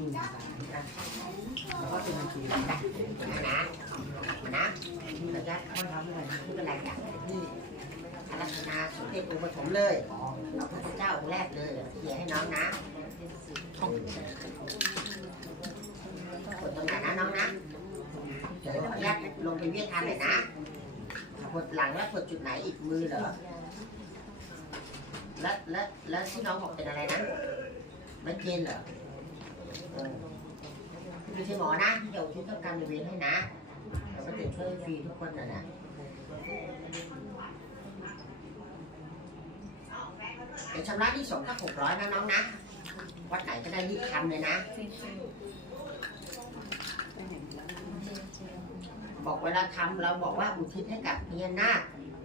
แล้วก็เป็นบัญชีนะนะนะนะแล้วก็ไม่ทำไม่ได้ไม่เป็นไรจ้ะพี่อารัธนาสมเด็จองค์ปฐมเลยเราพระเจ้าองค์แรกเลยเขียนให้น้องนะกดตรงไหนนะน้องนะเดี๋ยวขออนุญาตลงไปเวียดทานหน่อยนะกดหลังแล้วกดจุดไหนอีกมือเหรอแล้วแล้วแล้วที่น้องบอกเป็นอะไรนะไม่เกณฑ์เหรอ ไม่ใช่หมอนะที่เดี๋ยวชุดทำการในเวรให้นะเราก็จะช่วยฟรีทุกคนนะนะเดี๋ยวชำระที่สองก็หกร้อยนะน้องนะวัดไหนก็ได้รีบทำเลยนะ บอกเวลาทำเราบอกว่าอุทิศให้กับพญานาค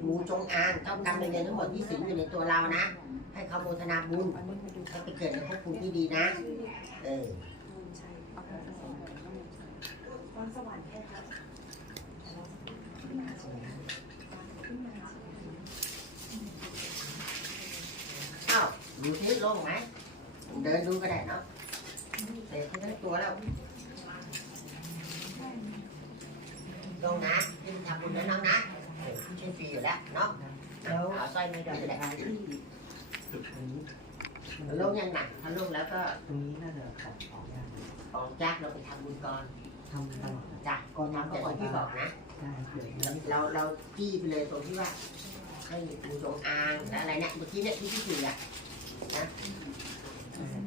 งูจงอางเจ้ากรรมในายเวรทั้งหมดที่สิงอยู่ในตัวเรานะ ให้เขาโมทนาบุญให้ไปเกิดในภพภูมิที่ดีนะ เอออ้าวดูที่โล่งไหมเดินดูก็ได้เนาะเตะทั้งตัวแล้วลงนะที่ทำบุญนะน้องนะ เออพี่ช่วยฟรีอยู่แล้วเนาะแล้วเอาสร้อยไม่ได้จุดแหละที่จุดนี้ลงยังหนักถ้าลงแล้วก็ตรงนี้น่าจะขัดออกยากออกจากเราไปทำบุญก่อนทำตลอดจ้ะก่อนทำแต่ตรงที่บอกนะได้เผื่อเรานี้เราเราจี้ไปเลยตรงที่ว่าให้งูจงอางและอะไรเนี่ยเมื่อกี้เนี่ยที่ที่สี่อะนะ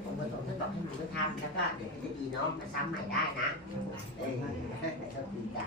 ผมก็บอกท่านบอกให้หนูไปทำแล้วก็เดี๋ยวจะดีเนาะมาซ้ำใหม่ได้นะเออแต่ก็คือจ้ะ